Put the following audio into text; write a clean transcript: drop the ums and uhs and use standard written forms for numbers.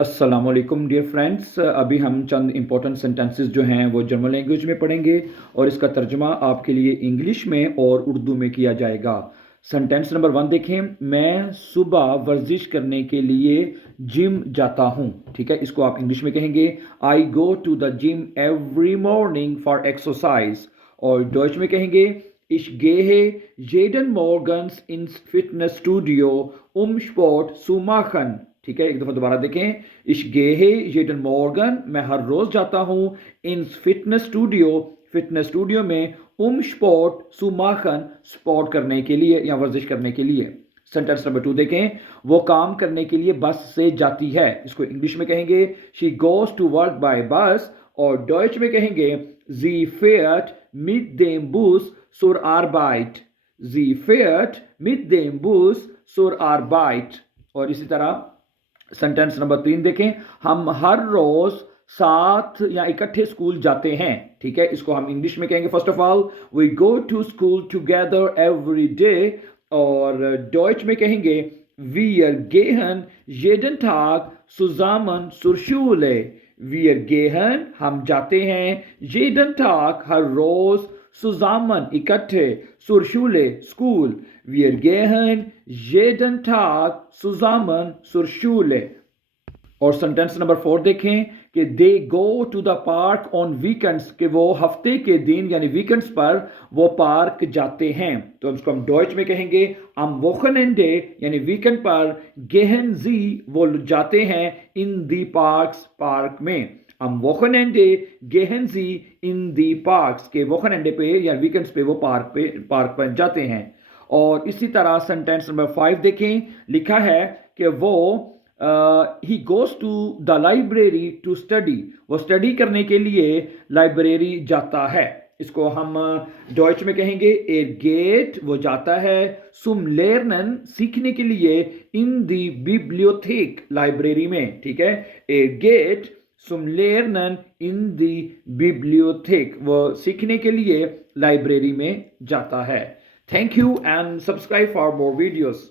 अस्सलामुअलैकुम dear friends, अभी हम चंद इंपॉर्टेंट सेंटेंसेस जो हैं वो जर्मन लैंग्वेज में पढ़ेंगे और इसका तर्जमा आपके लिए इंग्लिश में और उर्दू में किया जाएगा। सेंटेंस नंबर 1 देखें। मैं सुबह वर्जिश करने के लिए जिम जाता हूँ। ठीक है, इसको आप इंग्लिश में कहेंगे I go to the gym every morning for exercise. और डॉइच में कहेंगे Ich gehe jeden Morgens ins Fitnessstudio, Sport zu machen। ठीक है, एक दफ़ा दोबारा देखें। Ich gehe jeden Morgen, मैं हर रोज़ जाता हूँ, ins Fitnessstudio, फिटनेस स्टूडियो में, Sport zu machen, स्पॉट करने के लिए या वर्जिश करने के लिए। सेंटेंस नंबर 2 देखें। वो काम करने के लिए बस से जाती है। इसको इंग्लिश में कहेंगे She goes to work by bus। और डॉइच में कहेंगे Sie fährt mit dem Bus zur Arbeit। Sie fährt mit dem Bus zur Arbeit। और इसी तरह सेंटेंस नंबर 3 देखें। हम हर रोज साथ या इकट्ठे स्कूल जाते हैं। ठीक है, इसको हम इंग्लिश में कहेंगे first of all we go to school together every day. और डॉइच में कहेंगे Wir gehen jeden Tag zusammen zur Schule। Wir gehen हम जाते हैं, jeden Tag हर रोज, zusammen इकट्ठे, zur Schule school. Wir gehen jeden Tag zusammen zur Schule। और सेंटेंस नंबर 4 देखें कि they go to the park on weekends, कि वो हफ्ते के दिन यानी वीकेंड्स पर वो पार्क जाते हैं। तो इसको हम डॉइच में कहेंगे am Wochenende यानी वीकेंड पर, gehen sie वो जाते हैं इन दी पार्क्स पार्क में। am Wochenende gehen sie in die Parks, के वोखनएंडे पे या वीकेंड्स पे वो पार्क पर जाते हैं। और इसी तरह सेंटेंस नंबर 5 देखें, लिखा है कि वो ही goes to the library to study, वो स्टडी करने के लिए लाइब्रेरी जाता है। इसको हम डॉइच में कहेंगे ए गेट वो जाता है, सुम लेर्नन सीखने के लिए, इन दी बिब्लियोथेक लाइब्रेरी में। ठीक है, ए गेट सुम लेर्नन इन दी बिब्लियोथेक वो सीखने के लिए लाइब्रेरी में जाता है। Thank you and subscribe for more videos.